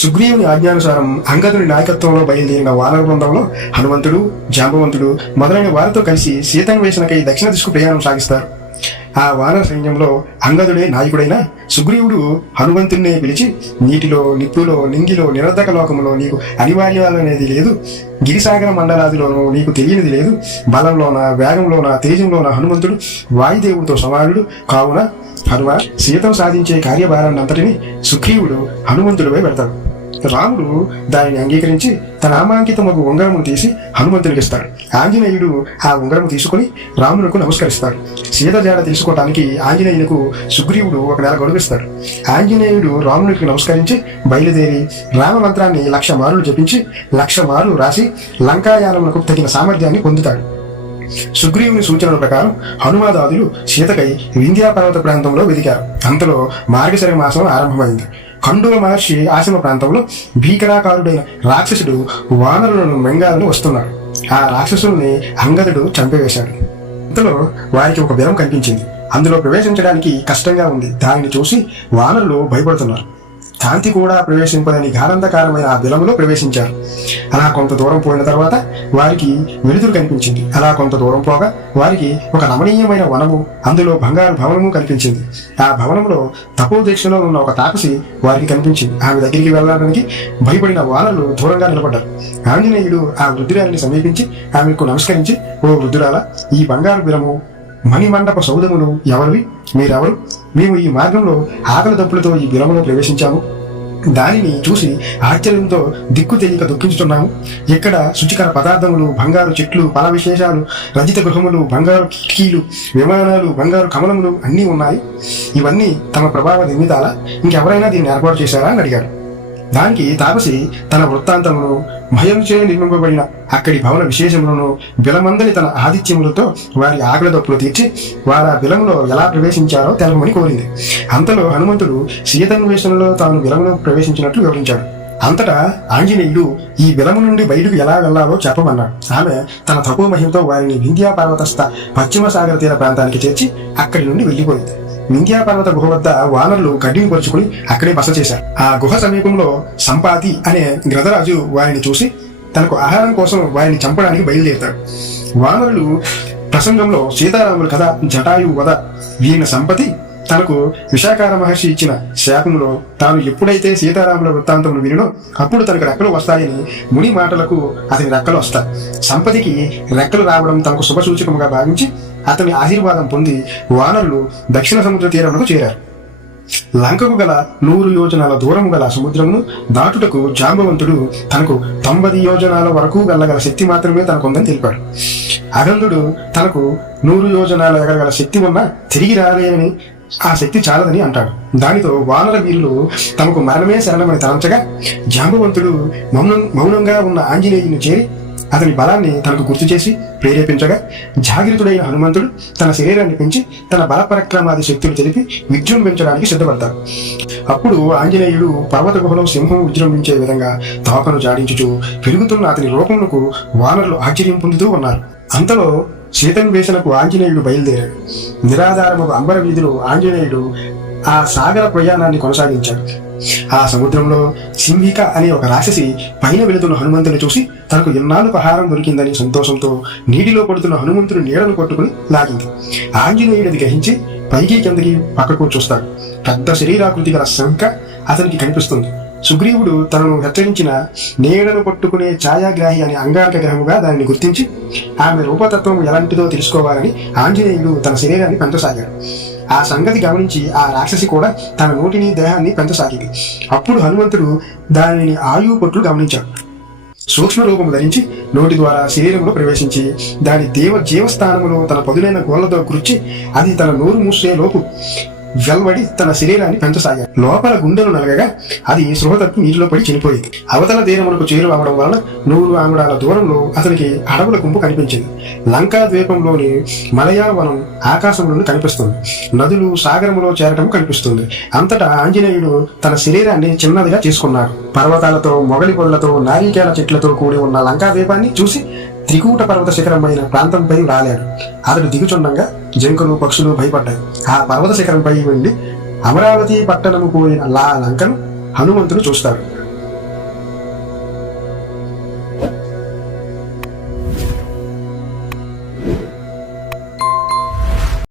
సుగ్రీవుని ఆజ్ఞానుసారం అంగదుని నాయకత్వంలో బయలుదేరిన వానర బృందంలో హనుమంతుడు, జాంబవంతుడు మొదలైన వారితో కలిసి సీతాన్వేషణకై దక్షిణ దిశకు ప్రయాణం సాగిస్తారు. ఆ వానర సైన్యంలో అంగదుడే నాయకుడైన సుగ్రీవుడు హనుమంతుడినే పిలిచి, నీటిలో, నిప్పులో, నింగిలో, నిరర్ధక లోకములో నీకు అనివార్యాలనేది లేదు, గిరిసాగర మండలాదిలోనూ నీకు తెలియనిది లేదు, బలంలోన, వేగంలోన, తేజంలోన హనుమంతుడు వాయుదేవుడితో సమానుడు కావున హనుమ సీతను సాధించే కార్యభారాన్ని అంతటిని సుగ్రీవుడు హనుమంతుడిపై పెడతాడు. రాముడు దానిని అంగీకరించి తన నామాంకితమగు ఉంగరమును తీసి హనుమంతునికి ఇస్తాడు. ఆంజనేయుడు ఆ ఉంగరము తీసుకుని రామునకు నమస్కరిస్తాడు. సీత జాడ తెలుసుకోవటానికి ఆంజనేయునికి సుగ్రీవుడు ఒక నెల గడువిస్తాడు. ఆంజనేయుడు రామునికి నమస్కరించి బయలుదేరి రామ మంత్రాన్ని 1,00,000 మార్లు జపించి 1,00,000 మార్లు రాసి లంకాయానమునకు తగిన సామర్థ్యాన్ని పొందుతాడు. సుగ్రీవుని సూచనల ప్రకారం హనుమాదాదులు సీతకై వింధ్యా పర్వత ప్రాంతంలో వెదికారు. అంతలో మార్గశిర మాసం ఆరంభమైంది. ఖండువ మహర్షి ఆశ్రమ ప్రాంతంలో భీకరాకారుడైన రాక్షసుడు వానరులను మెంగాలను వస్తున్నాడు. ఆ రాక్షసుల్ని అంగదుడు చంపివేశాడు. అంతలో వారికి ఒక బిలం కనిపించింది. అందులో ప్రవేశించడానికి కష్టంగా ఉంది. దానిని చూసి వానరులు భయపడుతున్నారు. కాంతి కూడా ప్రవేశింపదని గాఢంధకారమైన ఆ బిలములో ప్రవేశించారు. అలా కొంత దూరం పోయిన తర్వాత వారికి వెలుతురు కనిపించింది. అలా కొంత దూరం పోగా వారికి ఒక రమణీయమైన వనము, అందులో బంగారు భవనము కనిపించింది. ఆ భవనంలో తపోదీక్షలో ఉన్న ఒక తాపసి వారికి కనిపించింది. ఆమె దగ్గరికి వెళ్ళడానికి భయపడిన వానరులు దూరంగా నిలబడ్డారు. ఆంజనేయుడు ఆ వృద్ధురాలిని సమీపించి ఆమెకు నమస్కరించి, ఓ వృద్ధురాల, ఈ బంగారు బిలము, మణిమండప సౌధములు ఎవరివి? మీరెవరు? మేము ఈ మార్గంలో ఆకలి దప్పులతో ఈ బిలములో ప్రవేశించాము. దానిని చూసి ఆశ్చర్యంతో దిక్కు తెలియక దుఃఖించుతున్నాము. ఇక్కడ శుచికర పదార్థములు, బంగారు చెట్లు, ఫల విశేషాలు, రజిత గృహములు, బంగారు కిటికీలు, విమానాలు, బంగారు కమలములు అన్నీ ఉన్నాయి. ఇవన్నీ తమ ప్రభావ నిర్మితాలా? ఇంకెవరైనా దీన్ని ఏర్పాటు చేశారా అని అడిగారు. దానికి తాపసి తన వృత్తాంతమును, భయంచే నిర్మింపబడిన అక్కడి భవన విశేషములను, బిలమందని తన ఆతిథ్యములతో వారి ఆకలి దప్పులు తీర్చి వారు ఆ బిలములో ఎలా ప్రవేశించారో తెలపమని కోరింది. అంతలో హనుమంతుడు సీతాన్వేషణలో తాను బిలములో ప్రవేశించినట్లు వివరించాడు. అంతటా ఆంజనేయుడు ఈ బిలము నుండి బయటకు ఎలా వెళ్లాలో చెప్పమన్నాడు. ఆమె తన తపోమహిమతో వారిని వింధ్యా పర్వతస్థ పశ్చిమ సాగర తీర ప్రాంతానికి చేర్చి అక్కడి నుండి వెళ్లిపోయింది. వింధ్యా పర్వత గుహ వద్ద వానరులు గడ్డిని పరుచుకుని అక్కడే బస చేశారు. ఆ గుహ సమీపంలో సంపాతి అనే గృధరాజు వారిని చూసి తనకు ఆహారం కోసం వారిని చంపడానికి బయలుదేరుతాడు. వానరులు ప్రసంగంలో సీతారాముల కథ, జటాయు వధ వీరిన సంపతి తనకు విశాఖార మహర్షి ఇచ్చిన శాపంలో తాను ఎప్పుడైతే సీతారాముల వృత్తాంతమును వినో అప్పుడు తనకు రెక్కలు వస్తాయని ముని మాటలకు అతని రెక్కలు వస్తాయి. సంపతికి రెక్కలు రావడం తనకు శుభసూచకముగా భావించి అతని ఆశీర్వాదం పొంది వానరులు దక్షిణ సముద్ర తీరమునకు చేరారు. లంకకు గల 100 యోజనాల దూరము గల సముద్రమును దాటుటకు జాంబవంతుడు తనకు 90 యోజనాల వరకు వెళ్ళగల శక్తి మాత్రమే తనకుందని తెలిపాడు. అగంధుడు తనకు 100 యోజనాల ఎగరగల శక్తి ఉన్నా తిరిగి రాలేని ఆ శక్తి చాలదని అంటాడు. దానితో వానర వీరులు తమకు మరణమే శరణమని తలంచగా జాంబవంతుడు మౌనంగా ఉన్న ఆంజనేయుని చేరి అతని బలాన్ని తనకు గుర్తు చేసి ప్రేరేపించగా జాగృతుడైన హనుమంతుడు తన శరీరాన్ని పెంచి తన బల పరాక్రమాది శక్తులు తెలిపి విజృంభించడానికి సిద్ధపడతాడు. అప్పుడు ఆంజనేయుడు పర్వత గుహలో సింహం విజృంభించే విధంగా తోకను జాడించుచు పెరుగుతున్న అతని రూపమునకు వానరులు ఆశ్చర్యం పొందుతూ ఉన్నారు. అంతలో సీతాన్వేషణకు ఆంజనేయుడు బయలుదేరాడు. నిరాధారముకు అంబర వీధిలో ఆంజనేయుడు ఆ సాగర ప్రయాణాన్ని కొనసాగించాడు. ఆ సముద్రంలో సింహిక అనే ఒక రాక్షసి పైన వెళుతున్న హనుమంతుని చూసి తనకు ఇన్నాళ్ళకు ఆహారం దొరికిందని సంతోషంతో నీటిలో పడుతున్న హనుమంతుని నీడను కొట్టుకుని లాగింది. ఆంజనేయుడిని గ్రహించి పైకి కిందకి పక్కకు చూస్తాడు. పెద్ద శరీరాకృతి గల శంఖ అతనికి కనిపిస్తుంది. సుగ్రీవుడు తనను హెచ్చరించిన నీడను పట్టుకునే ఛాయాగ్రాహి అనే అంగారక గ్రహముగా దానిని గుర్తించి ఆమె రూపతత్వం ఎలాంటిదో తెలుసుకోవాలని ఆంజనేయుడు తన శరీరాన్ని పెంచసాగాడు. ఆ సంగతి గమనించి ఆ రాక్షసి కూడా తన నోటిని, దేహాన్ని పెంచసాగింది. అప్పుడు హనుమంతుడు దానిని ఆయువు పొట్లు గమనించాడు. సూక్ష్మ రూపము ధరించి నోటి ద్వారా శరీరంలో ప్రవేశించి దాని జీవస్థానములో తన పదులైన గోళ్లతో గుర్చి అది తన నోరు మూసే లోపు వెల్వడి తన శరీరాన్ని పెంచసాగాడు. లోపల గుండెను నలగగా అది సృహ తప్పి నీటిలో పడి చనిపోయింది. అవతల తీరమునకు చేరువవడం వలన 100 ఆంగుళాల దూరంలో అతనికి అడవుల గుంపు కనిపించింది. లంకా ద్వీపంలోని మలయావనం ఆకాశం నుండి కనిపిస్తుంది. నదులు సాగరములో చేరటం కనిపిస్తుంది. అంతటా ఆంజనేయుడు తన శరీరాన్ని చిన్నదిగా చేసుకున్నాడు. పర్వతాలతో, మొగలి పొదలతో, నారికేల చెట్లతో కూడి ఉన్న లంకా ద్వీపాన్ని చూసి త్రికూట పర్వత శిఖరమైన ప్రాంతంపై రాలేడు. అతడు దిగుచుండగా జంకులు, పక్షులు భయపడ్డాయి. ఆ పర్వత శిఖరంపై వెళ్లి అమరావతి పట్టణము పోయిన లంకను హనుమంతుడు చూస్తాడు.